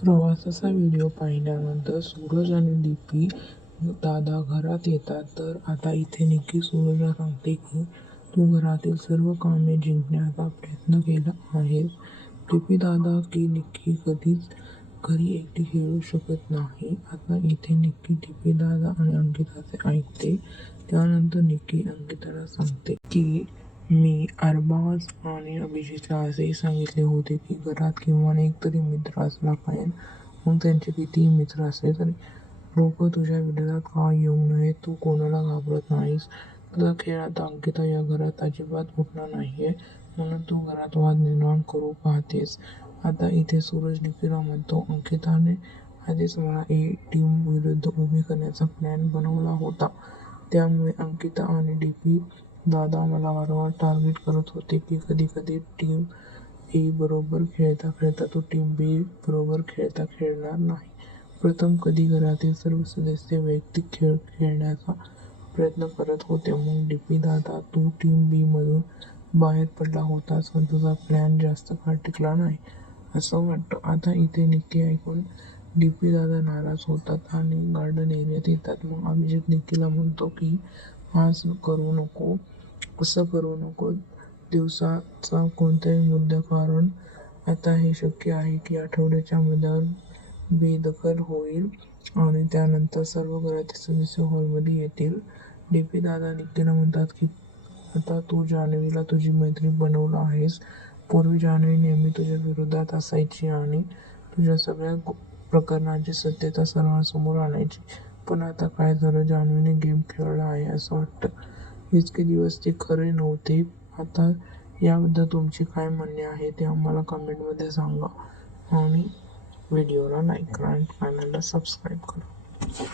प्रवासाचा व्हिडिओ पाहिल्यानंतर सूरज आणि डीपी दादा घरात येतात. तर आता इथे निक्की सूरजला सांगते की तू घरातील सर्व कामे जिंकण्याचा प्रयत्न केला आहेस डीपी दादा की निक्की कधीच घरी एकटी खेळू शकत नाही. आता इथे निक्की डीपी दादा आणि अंकिताचे ऐकते त्यानंतर निक्की अंकिताला सांगते की मी अरबाज आणि अभिजितला असेही सांगितले होते की घरात किमान एक तरी मित्र असला पाहिजे. मग त्यांचे कितीही मित्र असले तरी. लोक तुझ्या विरोधात का येऊ नये? तू कोणाला घाबरत नाहीस? तुझा खेळ आता अंकिता या घरात अजिबात उठणार नाही आहे म्हणून तू घरात वाद निर्माण करू पाहतेस. आता इथे सूरज निक्कीला म्हणतो अंकिताने आधीच मला ए टीम विरुद्ध उभी करण्याचा प्लॅन बनवला होता. त्यामुळे अंकिता आणि डी पी दादा मला वारंवार टार्गेट करत होते की कधी कधी टीम ए बरोबर खेळता खेळता तू टीम बी बरोबर खेळता खेळणार नाही. प्रथम कधी घरातील सर्व सदस्य वैयक्तिक खेळ खेळण्याचा प्रयत्न करत होते. मग डीपी दादा, तू टीम बी मधून बाहेर पडला होतास पण तुझा प्लॅन जास्त काळ टिकला नाही. असं वाटतं. आता इथे निक्की ऐकून डीपी दादा नाराज़ होतात आणि गार्डन एरियात येतात. मग अभिजित निक्कीला म्हणतो की आज करू नको. असं करू नको दिवसाचा कोणताही मुद्दा कारण आता हे शक्य आहे की आठवड्याच्या मध्यावर बेदखल होईल आणि त्यानंतर सर्व घरातील सदस्य हॉलमध्ये येतील. डी पी दादा निक्कीला म्हणतात की आता तू जान्हवीला तुझी मैत्री बनवलं आहेस. पूर्वी जान्हवी नेहमी तुझ्या विरोधात असायची आणि तुझ्या सगळ्या प्रकरणाची सत्यता सर्वांसमोर आणायची. पण आता काय झालं? जान्हवीने गेम खेळला आहे असं वाटतं. इतके दिवस ते खरे नव्हते. आता याबद्दल तुमची काय म्हणणे आहे ते आम्हाला कमेंटमध्ये सांगा आणि व्हिडिओला लाईक करा आणि चॅनलला सबस्क्राईब करा.